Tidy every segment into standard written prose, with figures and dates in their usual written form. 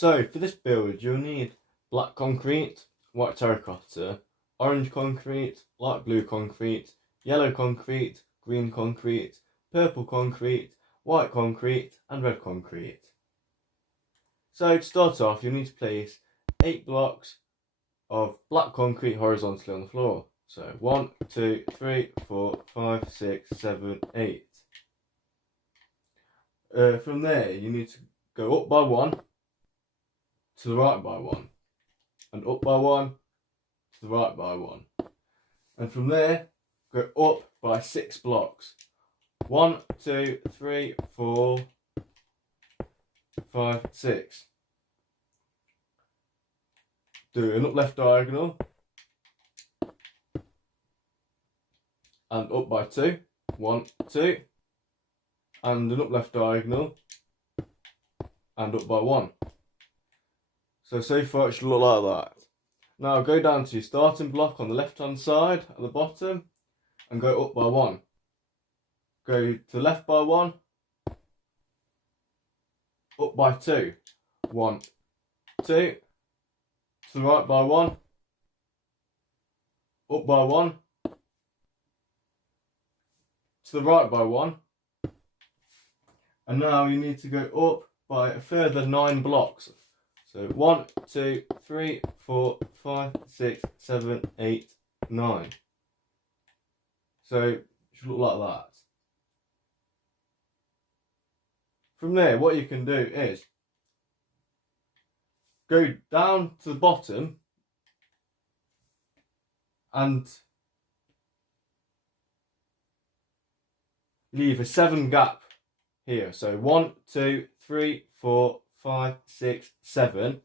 So for this build you'll need black concrete, white terracotta, orange concrete, light blue concrete, yellow concrete, green concrete, purple concrete, white concrete and red concrete. So to start off you'll need to place 8 blocks of black concrete horizontally on the floor. So 1, 2, 3, 4, 5, 6, 7, 8. From there you need to go up by 1, to the right by 1, and up by 1, to the right by 1. And from there go up by 6 blocks. 1, 2, 3, 4, 5, 6. Do an up left diagonal and up by 2, 1, 2, and an up left diagonal and up by 1. So far it should look like that. Now go down to your starting block on the left hand side at the bottom and go up by 1. Go to the left by 1, up by 2, 1, 2, to the right by 1, up by 1, to the right by 1, and now you need to go up by a further 9 blocks. So 1, 2, 3, 4, 5, 6, 7, 8, 9. So it should look like that. From there what you can do is go down to the bottom and leave a 7 gap here. So 1, 2, 3, 4, 5, 6, 7.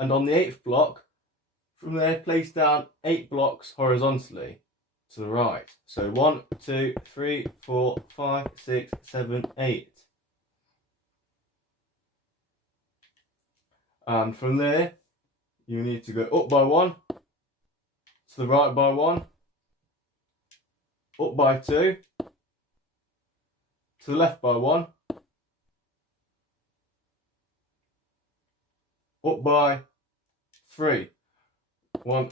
And on the 8th block, from there place down 8 blocks horizontally to the right. So 1, 2, 3, 4, 5, 6, 7, 8. And from there, you need to go up by 1, to the right by 1, up by 2, to the left by 1, up by 3. 1,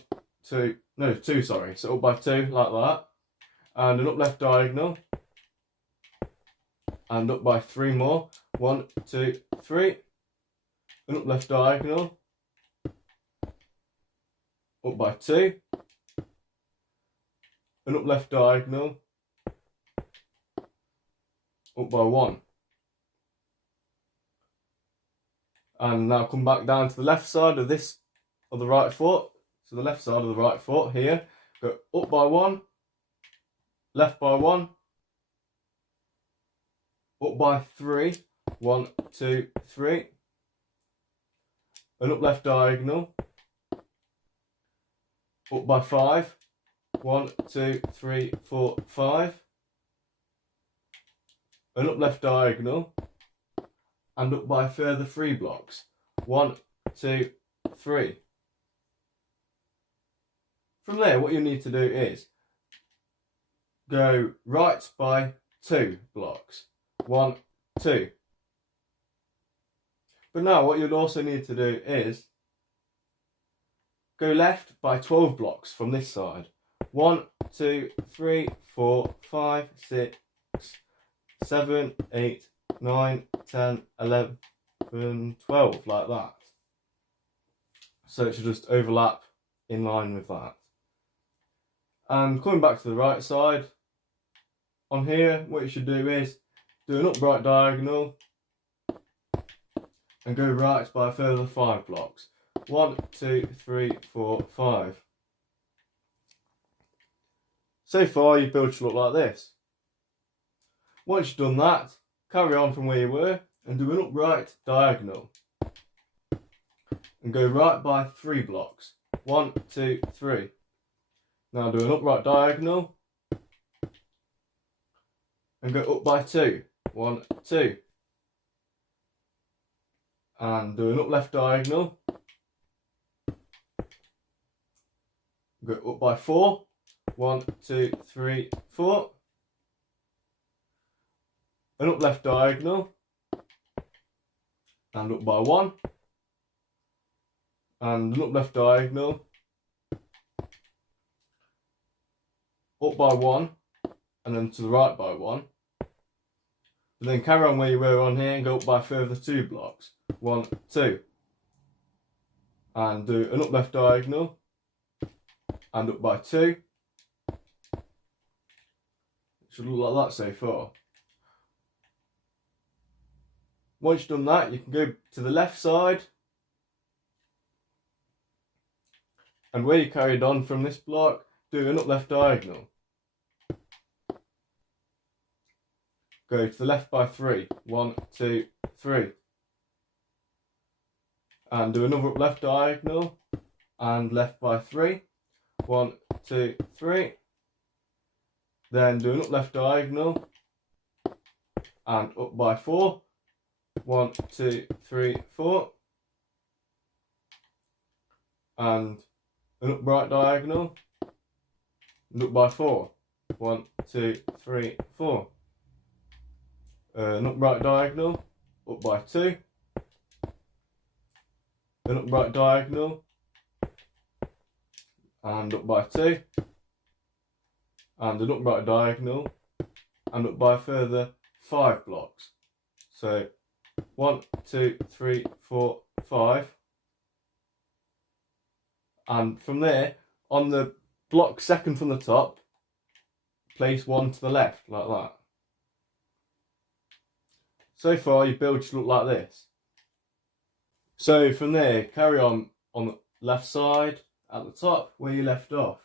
2, no, 2, sorry. So up by 2, like that. And an up left diagonal. And up by 3 more. 1, 2, 3. An up left diagonal, up by 2, an up left diagonal, up by 1. And now come back down to the left side of this, of the right foot, so the left side of the right foot here, go up by 1, left by 1, up by 3, 1, 2, 3. An up left diagonal, up by 5, 1, 2, 3, 4, 5, an up left diagonal, and up by a further 3 blocks, 1, 2, 3. From there what you need to do is go right by 2 blocks, 1, 2. But now what you'll also need to do is go left by 12 blocks from this side. 1, 2, 3, 4, 5, 6, 7, 8, 9, 10, 11, 12, like that. So it should just overlap in line with that. And coming back to the right side, on here what you should do is do an upright diagonal and go right by a further 5 blocks. 1, 2, 3, 4, 5. So far your build should look like this. Once you've done that, carry on from where you were and do an upright diagonal. And go right by 3 blocks. 1, 2, 3. Now do an upright diagonal and go up by 2. 1, 2. And do an up left diagonal, go up by 4, 1, 2, 3, 4, an up left diagonal, and up by 1, and an up left diagonal, up by 1, and then to the right by 1. But then carry on where you were on here and go up by a further 2 blocks. 1, 2. And do an up left diagonal and up by 2. It should look like that so far. Once you've done that, you can go to the left side, and where you carried on from this block, do an up left diagonal. Go to the left by 3. 1, 2, 3. And do another up left diagonal and left by 3. 1, 2, 3. Then do an up left diagonal and up by 4. 1, 2, 3, 4. And an up right diagonal and up by 4. 1, 2, 3, 4. An up right diagonal up by 2. An up right diagonal and up by 2. And an up right diagonal and up by a further 5 blocks. So 1, 2, 3, 4, 5. And from there, on the block second from the top, place 1 to the left, like that. So far, your build should look like this. So from there, carry on the left side, at the top, where you left off.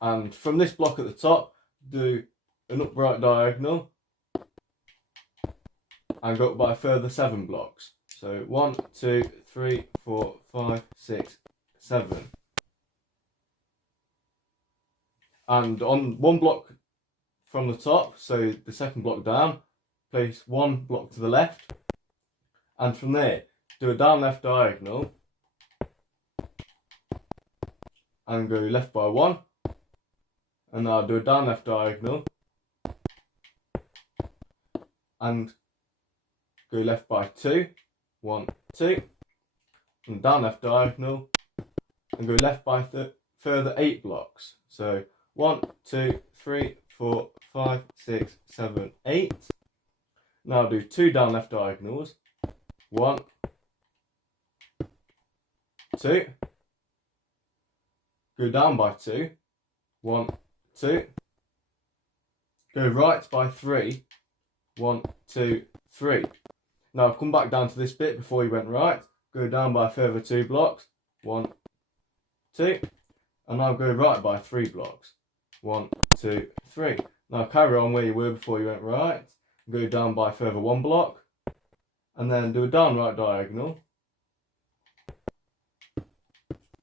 And from this block at the top, do an upright diagonal and go up by a further 7 blocks. So 1, 2, 3, 4, 5, 6, 7. And on one block from the top, so the second block down, place 1 block to the left. And from there, do a down left diagonal and go left by 1. And now do a down left diagonal and go left by 2. 1, 2. And down left diagonal and go left by further 8 blocks. So 1, 2, 3, 4, 5, 6, 7, 8. Now do 2 down left diagonals. 1, 2. Go down by 2. 1, 2. Go right by 3. 1, 2, 3. Now come back down to this bit before you went right. Go down by a further 2 blocks. 1, 2. And now go right by 3 blocks. 1, 2, 3. Now carry on where you were before you went right. Go down by a further 1 block. And then do a down right diagonal.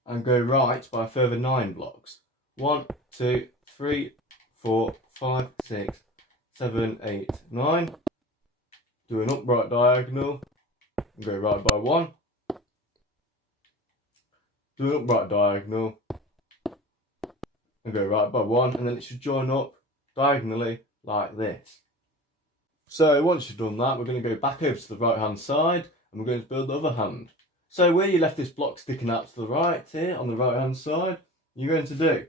And go right by a further 9 blocks. 1, 2, 3, 4, 5, 6, 7, 8, 9. Do an upright diagonal and go right by 1. Do an upright diagonal and go right by 1, and then it should join up diagonally like this. So once you've done that, we're going to go back over to the right hand side and we're going to build the other hand. So where you left this block sticking out to the right here on the right hand side, you're going to do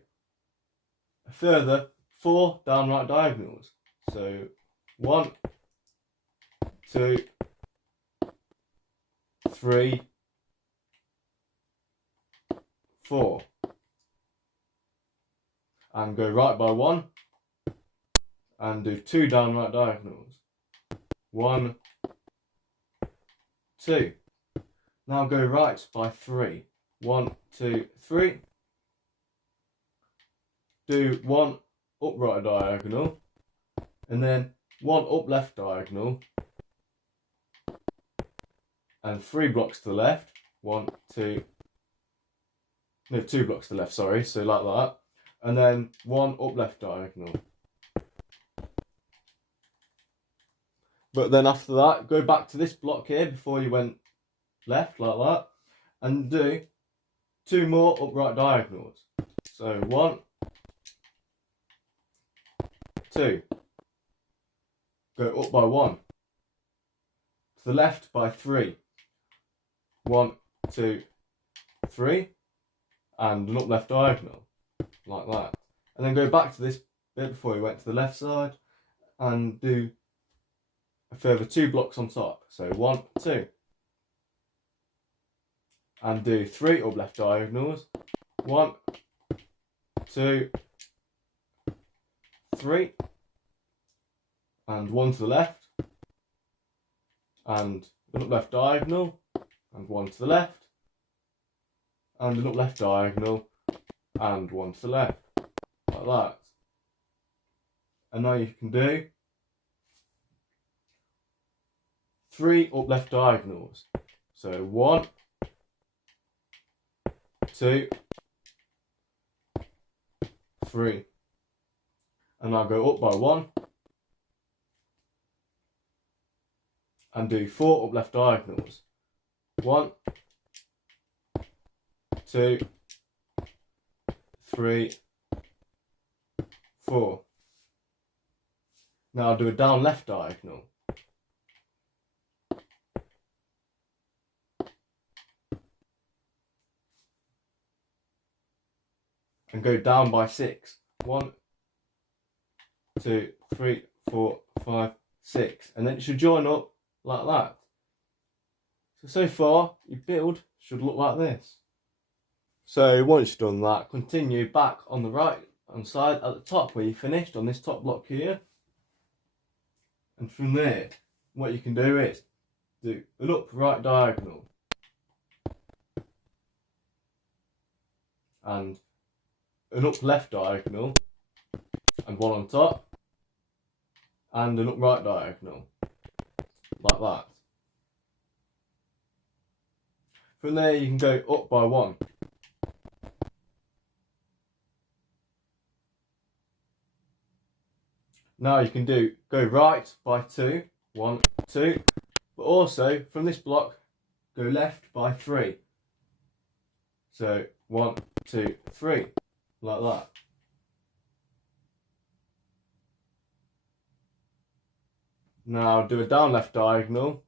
a further 4 down right diagonals. So 1, 2, 3, 4. And go right by 1 and do 2 down right diagonals. 1, 2. Now go right by 3. 1, 2, 3. Do 1 upright diagonal and then 1 up left diagonal and 3 blocks to the left. 1, 2, no, 2 blocks to the left, sorry, so like that. And then 1 up left diagonal. But then after that, go back to this block here before you went left, like that, and do 2 more upright diagonals. So 1, 2. Go up by 1. to the left by 3. 1, 2, 3, and an up left diagonal, like that. And then go back to this bit before you went to the left side and do a further 2 blocks on top. So 1, 2. And do 3 up left diagonals. 1, 2, 3. And 1 to the left. And an up left diagonal. And 1 to the left. And an up left diagonal. And 1 to the left. Like that. And now you can do 3 up left diagonals. So 1, 2, 3. And I'll go up by 1 and do 4 up left diagonals. 1, 2, 3, 4. Now I'll do a down left diagonal. And go down by 6. 1, 2, 3, 4, 5, 6. And then it should join up like that. So far, your build should look like this. So once you've done that, continue back on the right hand side at the top where you finished on this top block here. And from there, what you can do is do an up right diagonal. And an up left diagonal. And 1 on top. And an up right diagonal. Like that. From there you can go up by 1. Now you can go right by 2. 1, 2. But also from this block go left by 3. So 1, 2, 3. Like that. Now do a down left diagonal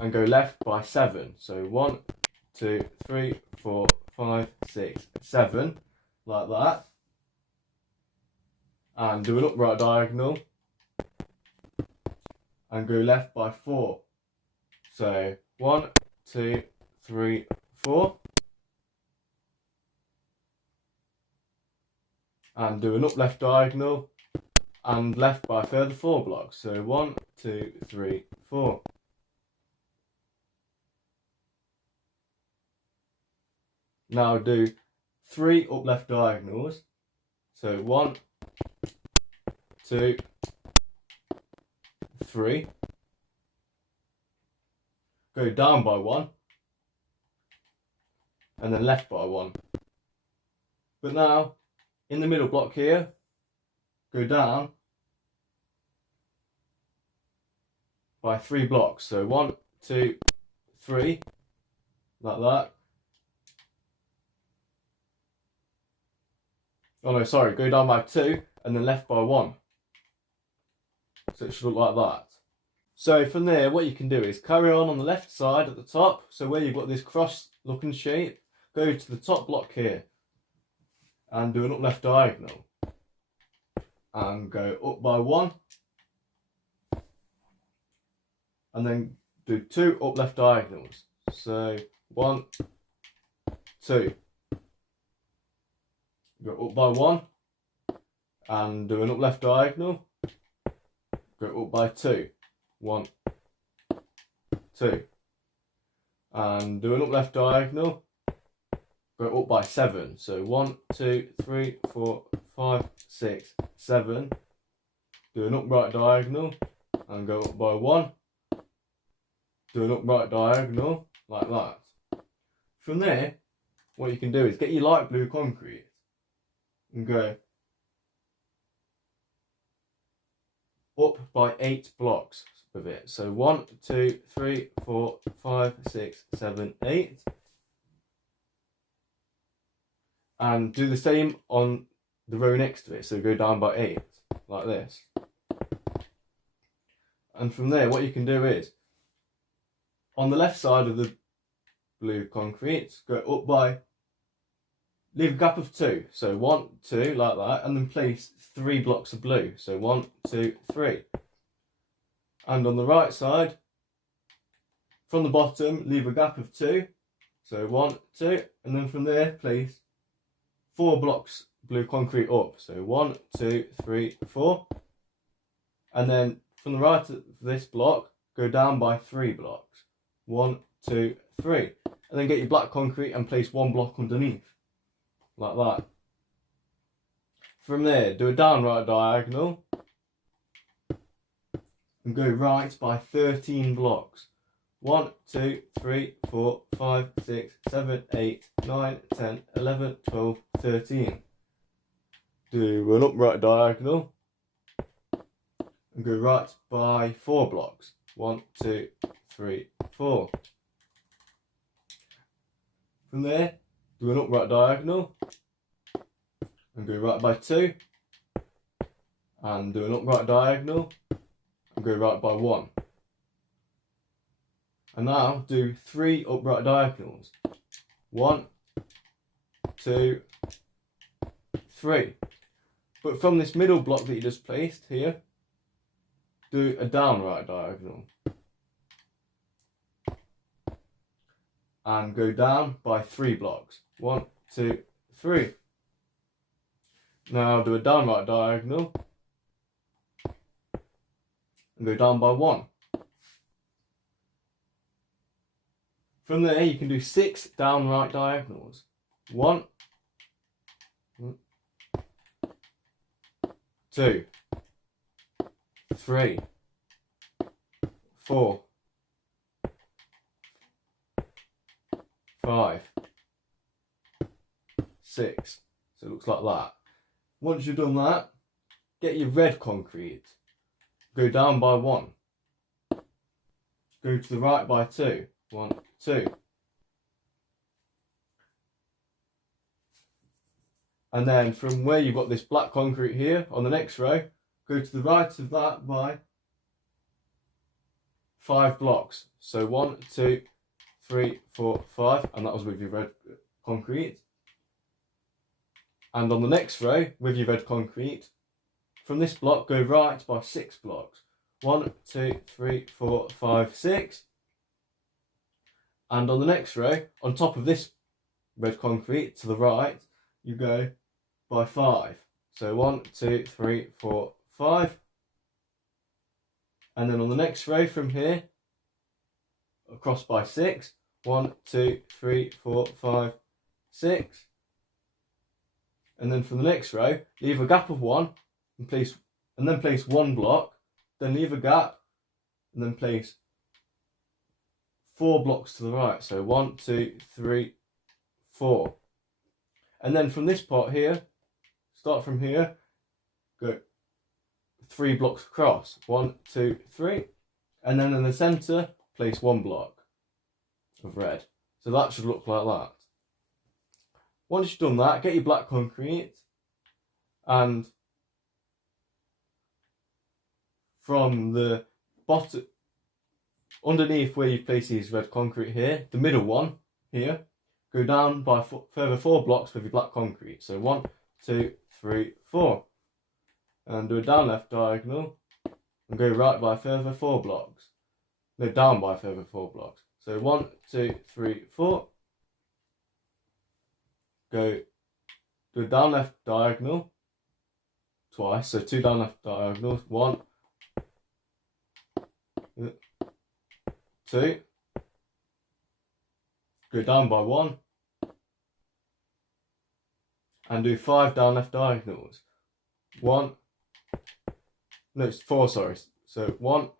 and go left by 7. So 1, 2, 3, 4, 5, 6, 7. Like that. And do an upright diagonal and go left by 4. So 1, 2, 3, 4. And do an up left diagonal and left by a further 4 blocks. So 1, 2, 3, 4. Now do 3 up left diagonals. So 1, 2, 3. Go down by 1. And then left by 1. But now, in the middle block here, go down by 3 blocks. So 1, 2, 3, like that. Oh no, sorry, go down by 2 and then left by 1. So it should look like that. So from there, what you can do is carry on the left side at the top. So where you've got this cross looking shape, go to the top block here and do an up left diagonal. And go up by 1. And then do 2 up left diagonals. So 1, 2. Go up by 1. And do an up left diagonal. Go up by 2. 1, 2. And do an up left diagonal. Go up by 7. So 1, 2, 3, 4, 5, 6, 7. Do an upright diagonal and go up by 1. Do an upright diagonal like that. From there, what you can do is get your light blue concrete and go up by 8 blocks with it. So 1, 2, 3, 4, 5, 6, 7, 8. And do the same on the row next to it. So go down by 8, like this. And from there, what you can do is on the left side of the blue concrete, go up by, leave a gap of 2. So 1, 2, like that, and then place 3 blocks of blue. So 1, 2, 3. And on the right side, from the bottom, leave a gap of 2. So 1, 2, and then from there, place 4 blocks blue concrete up. So 1, 2, 3, 4. And then from the right of this block, go down by 3 blocks. 1, 2, 3. And then get your black concrete and place 1 block underneath. Like that. From there, do a down right diagonal. And go right by 13 blocks. 1, 2, 3, 4, 5, 6, 7, 8, 9, 10, 11, 12, 13. Do an upright diagonal. And go right by 4 blocks. 1, 2, 3, 4. From there, do an upright diagonal. And go right by 2. And do an upright diagonal. And go right by 1. And now do 3 upright diagonals. 1, 2, 3. But from this middle block that you just placed here, do a down right diagonal. And go down by 3 blocks. 1, 2, 3. Now do a down right diagonal. And go down by 1. From there, you can do 6 down right diagonals. 1, 2, 3, 4, 5, 6. So it looks like that. Once you've done that, get your red concrete. Go down by 1. Go to the right by 2. 1, 2. And then from where you've got this black concrete here, on the next row, go to the right of that by 5 blocks. So 1, 2, 3, 4, 5, and that was with your red concrete. And on the next row, with your red concrete, from this block, go right by 6 blocks. 1, 2, 3, 4, 5, 6. And on the next row, on top of this red concrete to the right, you go by 5. So 1, 2, 3, 4, 5. And then on the next row from here, across by 6. 1, 2, 3, 4, 5, 6. And then from the next row, leave a gap of 1 and then place 1 block. Then leave a gap and then place 4 blocks to the right. So 1, 2, 3, 4. And then from this part here, start from here, go 3 blocks across. 1, 2, 3. And then in the centre, place 1 block of red. So that should look like that. Once you've done that, get your black concrete, and from the bottom, underneath where you place these red concrete here, the middle one here, go down by further 4 blocks with your black concrete. So 1, 2, 3, 4. And do a down left diagonal and go right by further 4 blocks. No, down by further 4 blocks. So 1, 2, 3, 4. Go do a down left diagonal twice. So 2 down left diagonals. 1, 2. Go down by 1. And do 5 down left diagonals. 1. No, it's 4, sorry. So 1,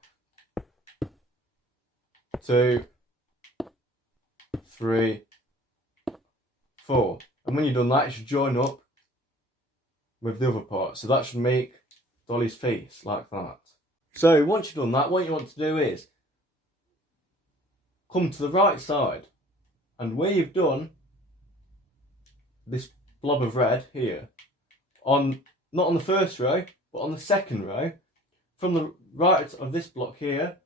2, 3, 4. And when you've done that, it should join up with the other part. So that should make Dolly's face like that. So once you've done that, what you want to do is come to the right side. And where you've done this blob of red here, not on the first row, but on the second row, from the right of this block here,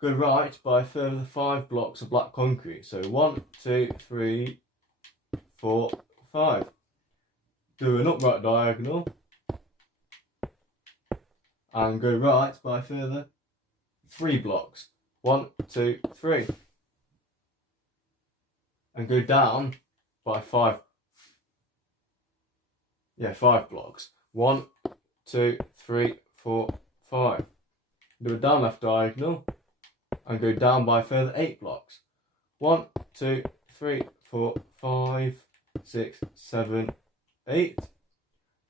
go right by a further 5 blocks of black concrete. So 1, 2, 3, 4, 5. Do an upright diagonal and go right by a further 3 blocks. 1, 2, 3. And go down by 5 blocks. 1, 2, 3, 4, 5. Do a down left diagonal and go down by a further 8 blocks. 1, 2, 3, 4, 5, 6, 7, 8.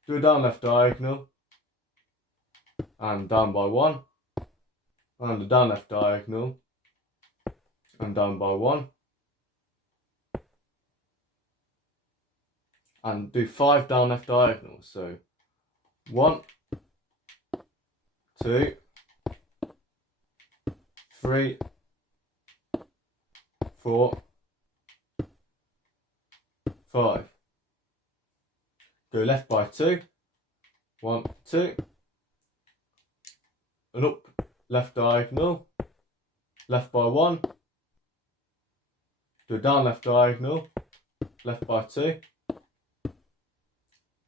Do a down left diagonal and down by 1. And a down left diagonal and down by 1. And do 5 down left diagonals. So 1, 2, 3, 4, 5. Go left by 2. 1, 2. And up left diagonal. Left by 1. Do a down left diagonal. Left by 2.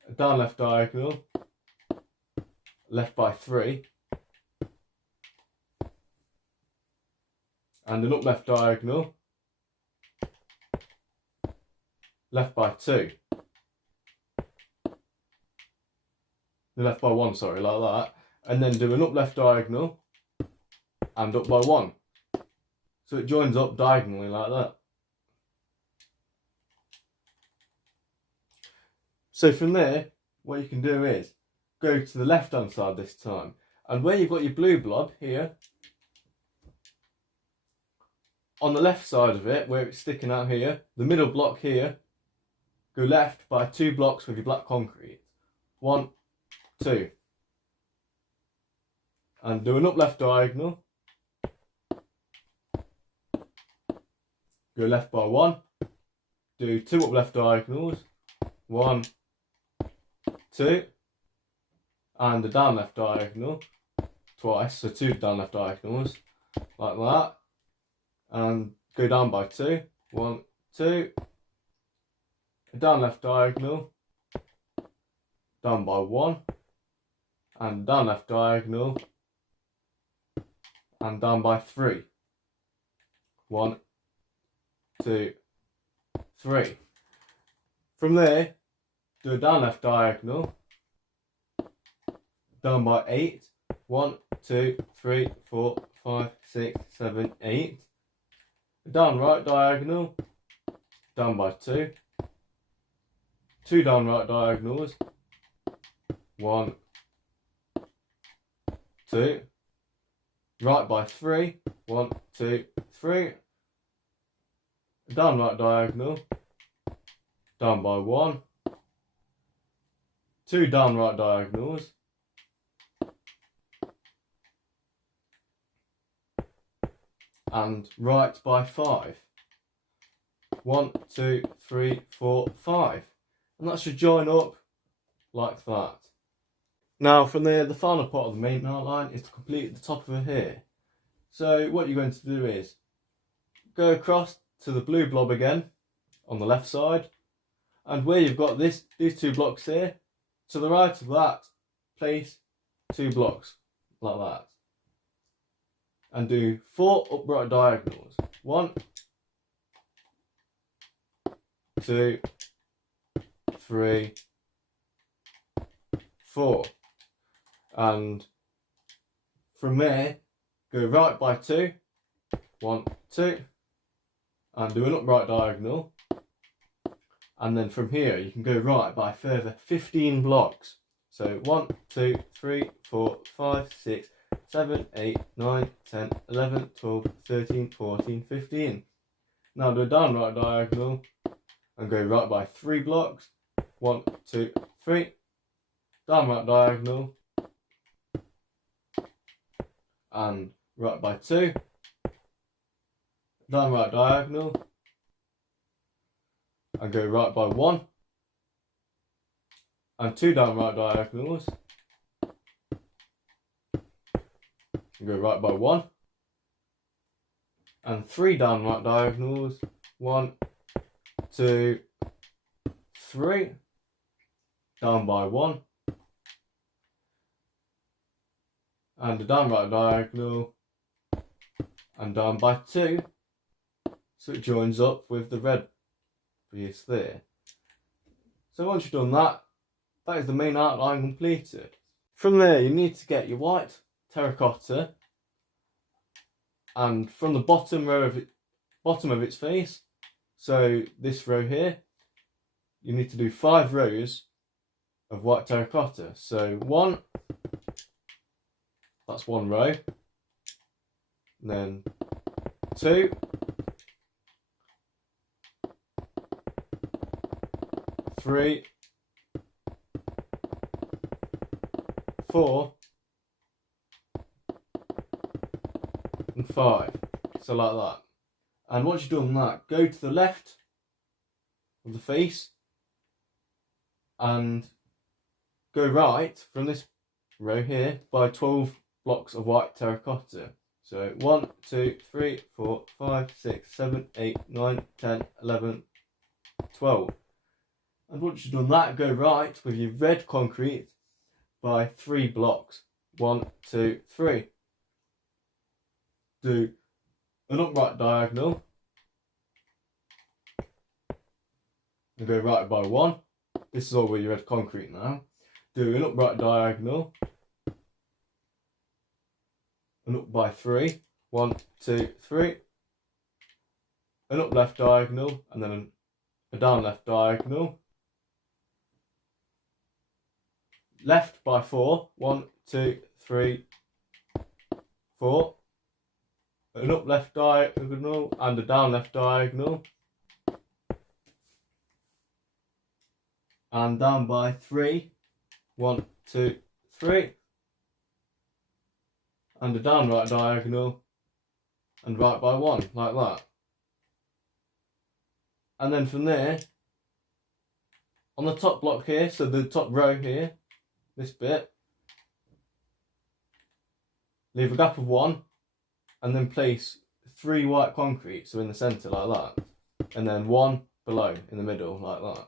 A down left diagonal. Left by 3. And an up left diagonal. Left by 2. Left by 1, sorry, like that. And then do an up left diagonal and up by 1. So it joins up diagonally like that. So from there, what you can do is go to the left hand side this time. And where you've got your blue blob here, on the left side of it, where it's sticking out here, the middle block here, go left by 2 blocks with your black concrete. 1, 2. And do an up left diagonal. Go left by 1. Do 2 up left diagonals. 1, 2. And a down left diagonal twice. So 2 down left diagonals like that. And go down by 2. 1, 2. A down left diagonal. Down by 1. And down left diagonal. And down by 3. 1, 2, 3. From there, do a down left diagonal. Down by 8. 1, 2, 3, 4, 5, 6, 7, 8. A down right diagonal. Down by 2. 2 down right diagonals. 1, 2. Right by 3. 1, 2, 3. Down right diagonal. Down by 1. 2 down right diagonals. And right by 5. 1, 2, 3, 4, 5. And that should join up like that. Now from there, the final part of the main outline is to complete the top of it here. So what you're going to do is go across to the blue blob again on the left side, and where you've got these 2 blocks here, to the right of that, place 2 blocks like that. And do 4 upright diagonals. 1, 2, 3, 4. And from there, go right by 2. 1, 2. And do an upright diagonal. And then from here, you can go right by a further 15 blocks. So 1, 2, 3, 4, 5, 6, 7, 8, 9, 10, 11, 12, 13, 14, 15. Now do a down right diagonal and go right by 3 blocks. 1, 2, 3. Down right diagonal and right by 2. Down right diagonal and go right by 1. And 2 down right diagonals and go right by 1. and 3 down right diagonals. 1, 2, 3, down by 1, and a down right diagonal, and down by 2, so it joins up with the red piece there. So once you've done that, that is the main outline completed. From there, you need to get your white terracotta, and from the bottom of its face, so this row here, you need to do 5 rows of white terracotta. So 1, that's 1 row, and then 2, 3, 4, and 5. So like that. And once you've done that, go to the left of the face and go right from this row here by 12 blocks of white terracotta. So 1, 2, 3, 4, 5, 6, 7, 8, 9, 10, 11, 12. And once you've done that, go right with your red concrete by 3 blocks. 1, 2, 3. Do an upright diagonal and go right by 1. This is all with your red concrete now. Do an upright diagonal and up by 3. 1, 2, 3. An up left diagonal and then a down left diagonal. Left by 4. 1, 2, 3, 4. An up left diagonal and a down left diagonal. And down by 3. 1, 2, 3. And a down right diagonal and right by 1, like that. And then from there, on the top block here, so the top row here, this bit, leave a gap of 1 and then place 3 white concrete, so in the centre like that, and then 1 below in the middle like that.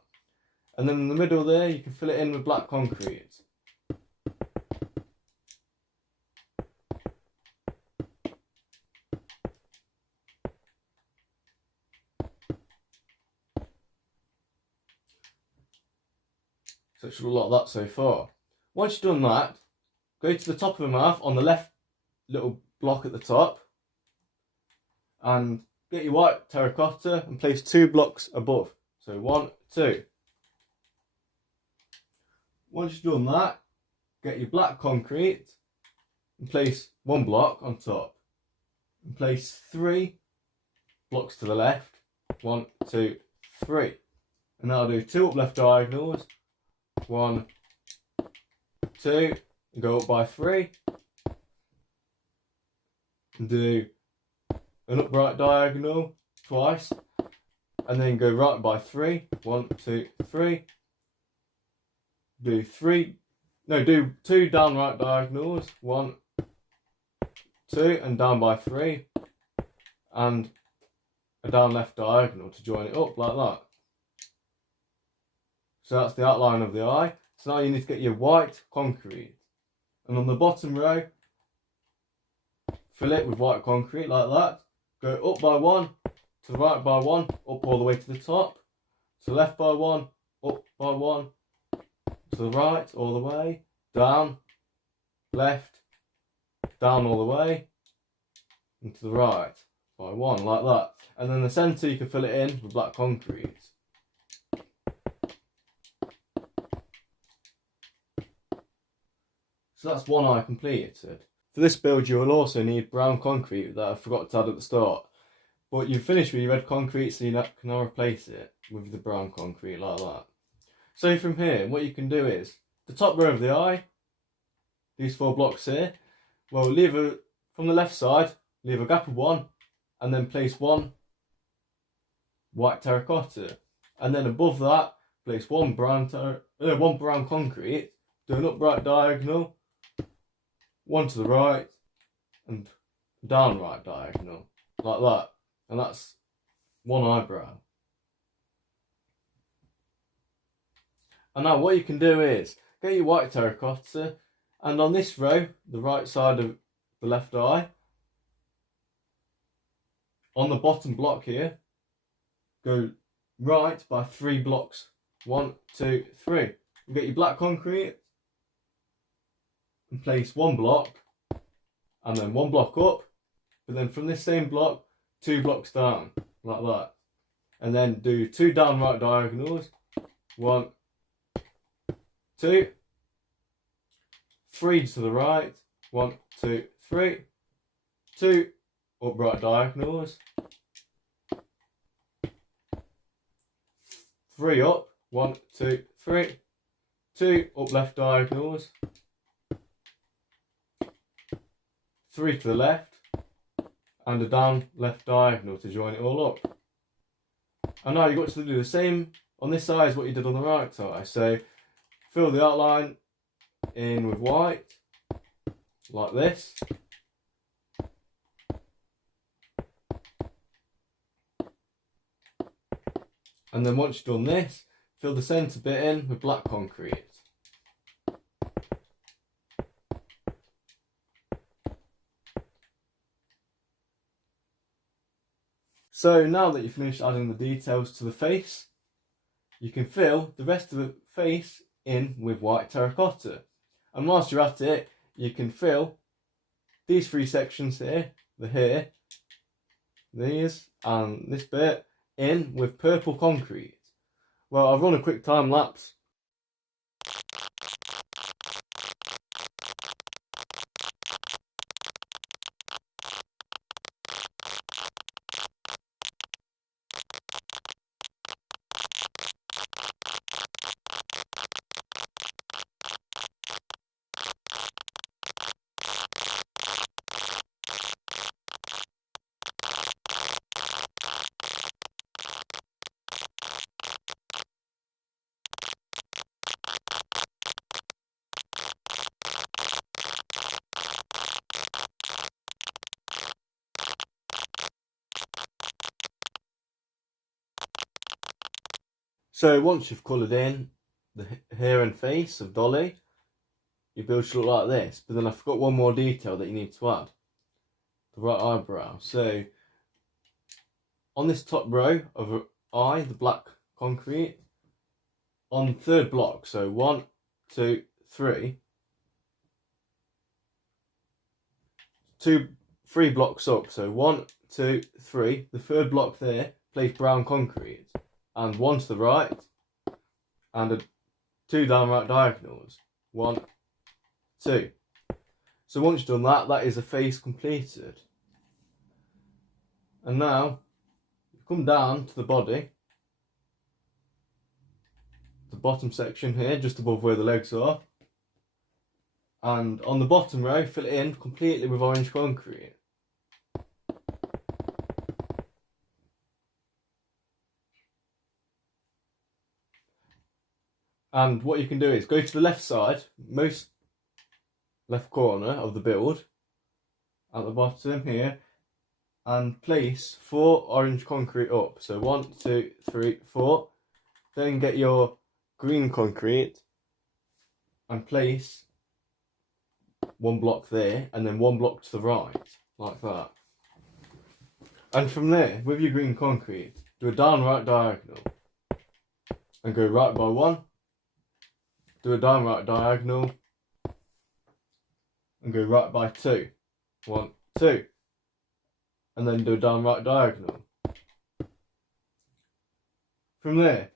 And then in the middle there you can fill it in with black concrete. So it should look like that so far. Once you've done that, go to the top of the mouth on the left little block at the top and get your white terracotta and place 2 blocks above. So 1, 2. Once you've done that, get your black concrete and place 1 block on top. And place 3 blocks to the left. 1, 2, 3. And now do 2 up left diagonals. 1, 2, and go up by 3. And do an upright diagonal twice. And then go right by 3. 1, 2, 3. Do 2 down right diagonals. 1, 2, and down by 3. And a down left diagonal to join it up like that. So that's the outline of the eye. So now you need to get your white concrete. And on the bottom row, fill it with white concrete like that. Go up by 1, to the right by 1, up all the way to the top. To the left by 1, up by 1, to the right all the way, down, left, down all the way, and to the right by 1, like that. And then the centre you can fill it in with black concrete. So that's one eye completed. For this build you will also need brown concrete that I forgot to add at the start. But you've finished with your red concrete, so you can now replace it with the brown concrete like that. So from here, what you can do is, the top row of the eye, these 4 blocks here, well, from the left side, leave a gap of 1, and then place 1 white terracotta. And then above that, place 1 brown concrete, do an upright diagonal, 1 to the right, and down right diagonal. like that, and that's one eyebrow. And now what you can do is get your white terracotta, and on this row, the right side of the left eye, on the bottom block here, go right by 3 blocks. 1, 2, 3. You get your black concrete and place 1 block, and then 1 block up, but then from this same block, 2 blocks down, like that. And then do 2 down right diagonals. 1, 2, 3 to the right. 1, 2, 3. 2 upright diagonals. 3 up. 1, 2, 3. 2 up left diagonals. 3 to the left. And a down left diagonal to join it all up. And now you've got to do the same on this side as what you did on the right side. So fill the outline in with white, like this. And then once you've done this, fill the centre bit in with black concrete. So now that you've finished adding the details to the face, you can fill the rest of the face in with white terracotta. And whilst you're at it, you can fill these 3 sections here, the hair, these, and this bit in with purple concrete. Well, I've run a quick time lapse. So once you've coloured in the hair and face of Dolly, your build should look like this. But then I forgot one more detail that you need to add. The right eyebrow. So on this top row of her eye, the black concrete, on the 3rd block, so 1, 2, 3, 3 blocks up, so 1, 2, 3, the 3rd block there, place brown concrete, and 1 to the right, and 2 down right diagonals, 1, 2. So once you've done that, that is a face completed. And now, you come down to the body, the bottom section here, just above where the legs are, and on the bottom row, fill it in completely with orange concrete. And what you can do is go to the left side, most left corner of the build, at the bottom here, and place 4 orange concrete up. So 1, 2, 3, 4. Then get your green concrete and place 1 block there, and then 1 block to the right, like that. And from there, with your green concrete, do a down right diagonal and go right by 1. Do a down right diagonal and go right by 2. 1, 2. And then do a down right diagonal. From there,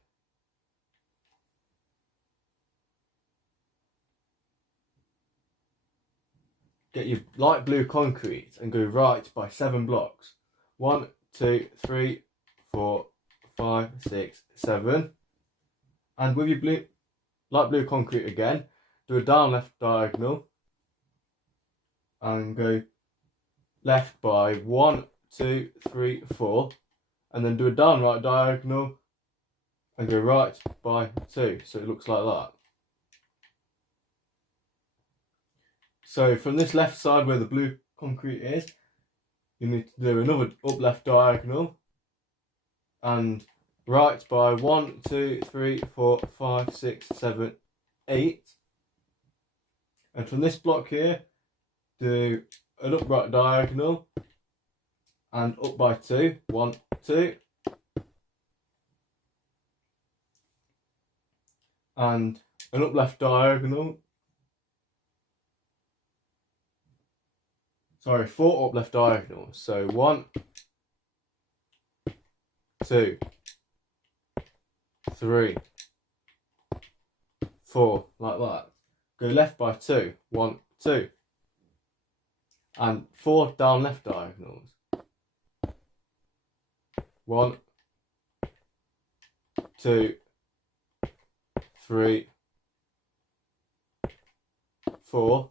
get your light blue concrete and go right by 7 blocks. 1, 2, 3, 4, 5, 6, 7. And with your light blue concrete again, do a down left diagonal and go left by 1, 2, 3, 4, and then do a down right diagonal and go right by 2, so it looks like that. So from this left side where the blue concrete is, you need to do another up left diagonal and right by 1, 2, 3, 4, 5, 6, 7, 8. And from this block here, do an upright diagonal and up by 2, 1, 2. And an up left diagonal. Sorry, 4 up left diagonals. So 1, 2, 3, 4, like that. Go left by 2, 1, 2. And 4 down left diagonals. 1, 2, 3, 4,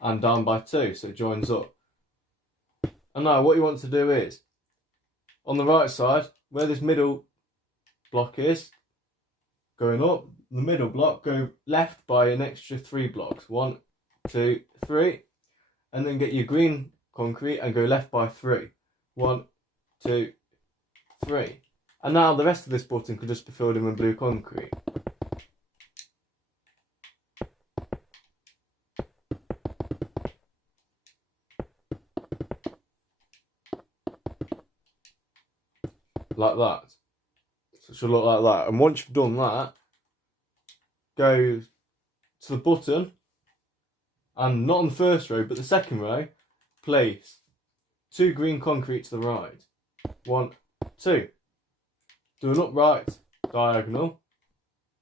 and down by 2, so it joins up. And now what you want to do is, on the right side, where this middle block is, going up, the middle block, go left by an extra 3 blocks. 1, 2, 3. And then get your green concrete and go left by 3. 1, 2, 3. And now the rest of this button could just be filled in with blue concrete. Like that. So it should look like that. And once you've done that, go to the button and not on the first row but the second row, place 2 green concrete to the right. 1, 2. Do an upright diagonal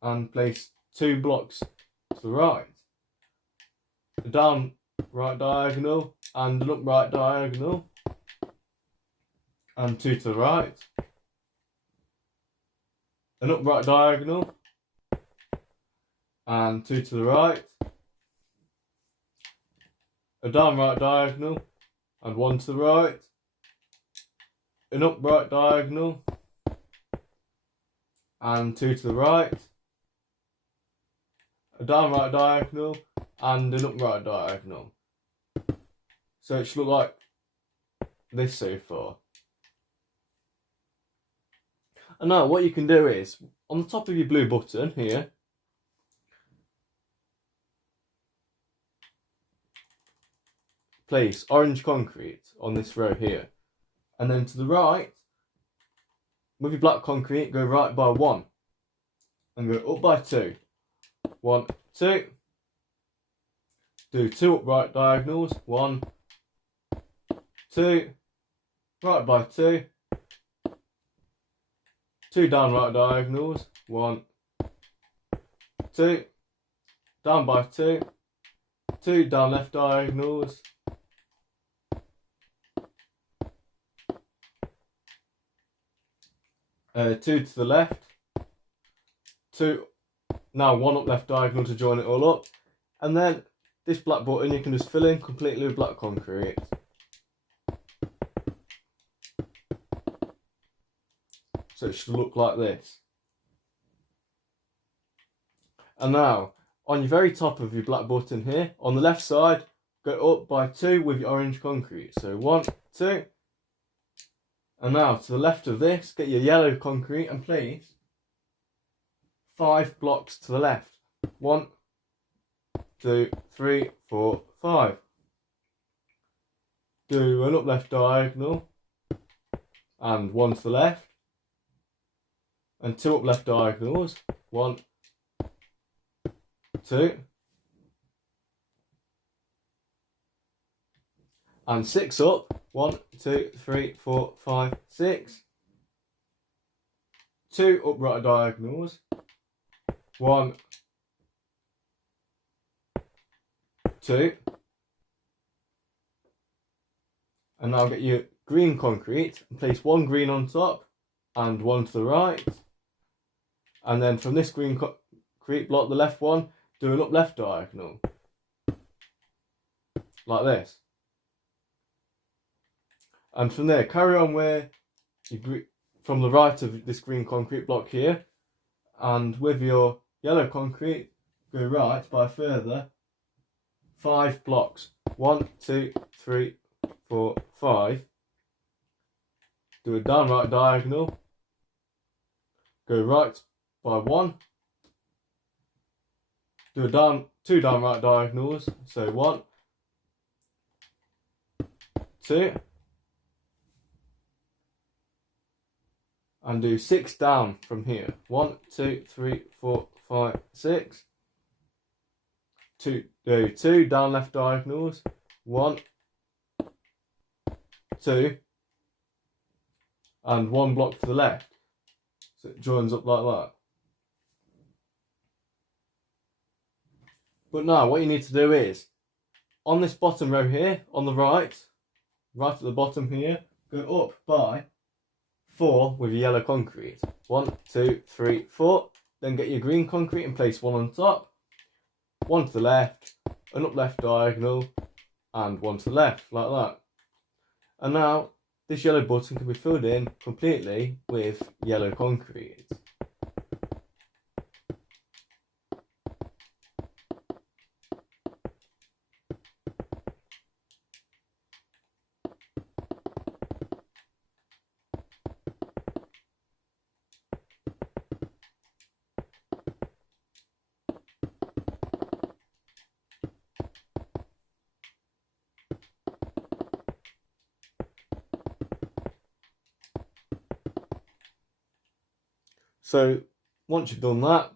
and place 2 blocks to the right. A down right diagonal and an upright diagonal and 2 to the right. An upright diagonal and 2 to the right. A down right diagonal and 1 to the right. An upright diagonal and 2 to the right. A down right diagonal and an upright diagonal. So it should look like this so far. And now what you can do is, on the top of your blue button here, place orange concrete on this row here. And then to the right, with your black concrete, go right by 1. And go up by 2. 1, 2. Do 2 upright diagonals. 1, 2. Right by 2. 2 down right diagonals. 1, 2. Down by 2. 2 down left diagonals. 2 to the left. 2. Now 1 up left diagonal to join it all up. And then this black button you can just fill in completely with black concrete. So it should look like this. And now, on your very top of your black button here, on the left side, go up by 2 with your orange concrete. So 1, 2. And now, to the left of this, get your yellow concrete and place 5 blocks to the left. 1, 2, 3, 4, 5. Do an up left diagonal and 1 to the left. And 2 up left diagonals. 1, 2. And 6 up. 1, 2, 3, 4, 5, 6. 2 upright diagonals. 1, 2. And now get your green concrete and place 1 green on top and 1 to the right. And then from this green concrete block, the left one, do an up left diagonal. Like this. And from there, carry on where you from the right of this green concrete block here. And with your yellow concrete, go right by a further 5 blocks. 1, 2, 3, 4, 5. Do a down right diagonal. Go right by 1. Do a 2 down right diagonals. So 1, 2. And do 6 down from here. 1, 2, 3, 4, 5, 6. Do 2 down left diagonals. 1, 2. And 1 block to the left. So it joins up like that. But now what you need to do is, on this bottom row here, on the right at the bottom here, go up by 4 with your yellow concrete. 1, 2, 3, 4. Then get your green concrete and place 1 on top, 1 to the left, an up left diagonal, and 1 to the left, like that. And now this yellow button can be filled in completely with yellow concrete. So once you've done that,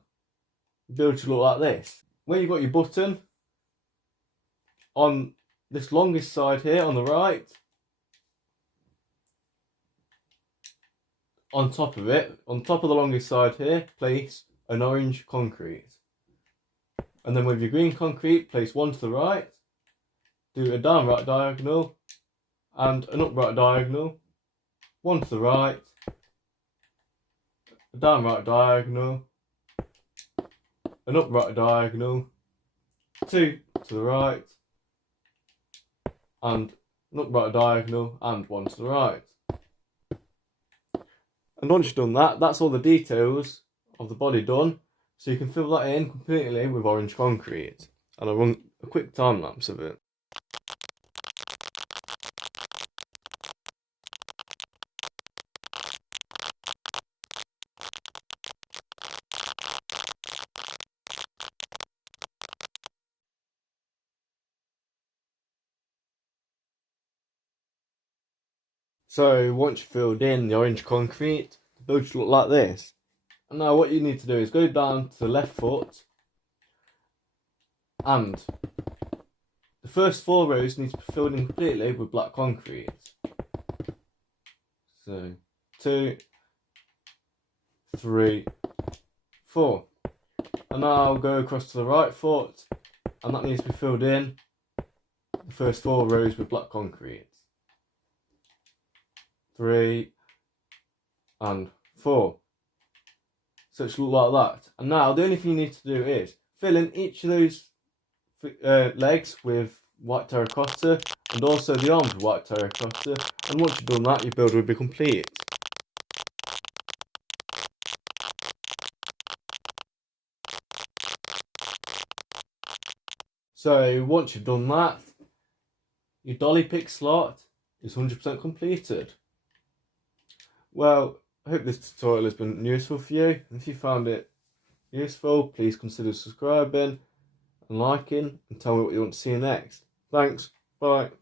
the build should look like this. When you've got your button, on this longest side here on the right, on top of it, on top of the longest side here, place an orange concrete. And then with your green concrete, place 1 to the right, do a down right diagonal and an up right diagonal, 1 to the right, a down right diagonal, an up right diagonal, 2 to the right, and an up right diagonal and 1 to the right. And once you've done that, that's all the details of the body done. So you can fill that in completely with orange concrete. And I'll run a quick time lapse of it. So once you've filled in the orange concrete, the build should look like this. And now what you need to do is go down to the left foot, and the first 4 rows need to be filled in completely with black concrete. So 2, 3, 4. And now I'll go across to the right foot, and that needs to be filled in the first 4 rows with black concrete. 3 and 4. So it should look like that. And now the only thing you need to do is fill in each of those legs with white terracotta, and also the arms with white terracotta. And once you've done that, your build will be complete. So once you've done that, your dolly pick slot is 100% completed. Well, I hope this tutorial has been useful for you. If you found it useful, please consider subscribing and liking, and tell me what you want to see next. Thanks, bye.